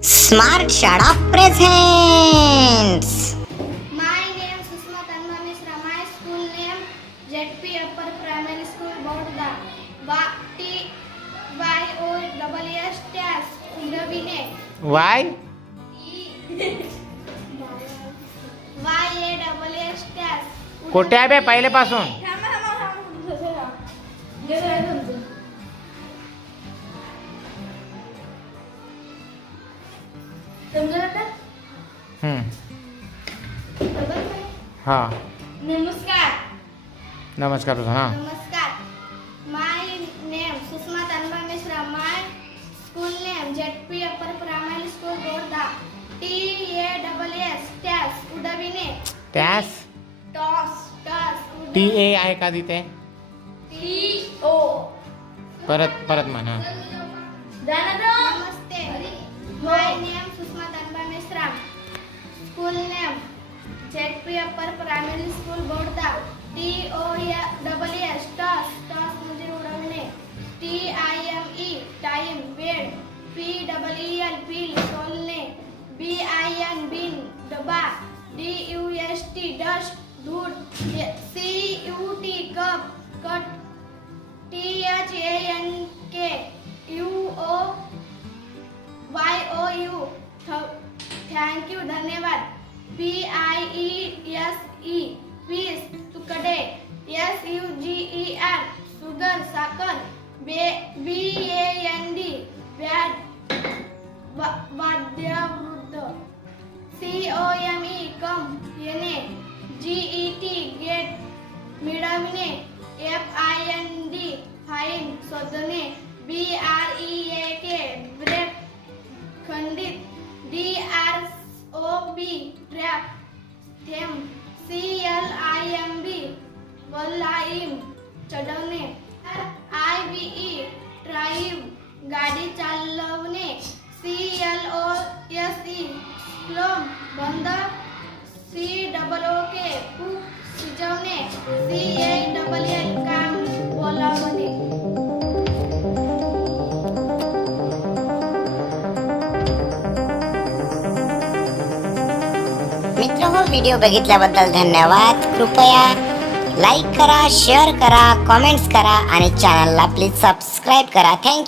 Smart शाळा presents. My name Susma Tanma Mishra. My school name ZP Upper Primary School Bodda. TYOSS dash Udavine. Y YASS dash. कुठे आहे बे पहिलेपासून? हा नमस्कार. नमस्कार तुझा हा नमस्कार. My name Susma Tanma Mishra. My school name ZP Upper Primary School Bodda. TASS dash Udavine. त्यास टॉस टॉस टी ए आहे का तिथे? TO. परत म्हणा. नमस्ते. My name Susma Tanma Mishra. School name ZP Upper Primary School Bodda. TOSS toss toss म्हणजे उडवणे. TIME time वेळ. PEEL peel सोलणे. BIN बिन डबा. DUST डस्ट धूळ. CUT cup cut. THANK UOYOU thank you धन्यवाद. PIESE पीस तुकडे. SUGER sugar साखर. BAND bat वाद्यवृद्ध. COME कम येणे. GET गेट मिळवणे. FIND फाईन शोधणे. BREAK ब्रेक खंडित. DROP ट्रॅप थेंब. CLIMB वलाईम चढवणे. IVE ड्राईव्ह गाडी चालवणे. CLOSE स्लोम बंद. COOK cook शिजवणे. CALL काम बोलावणे. मित्रांनो, व्हिडिओ बघितल्याबद्दल धन्यवाद. कृपया लाईक करा, शेअर करा, कमेंट्स करा आणि चॅनलला प्लीज सबस्क्राईब करा. थँक्यू.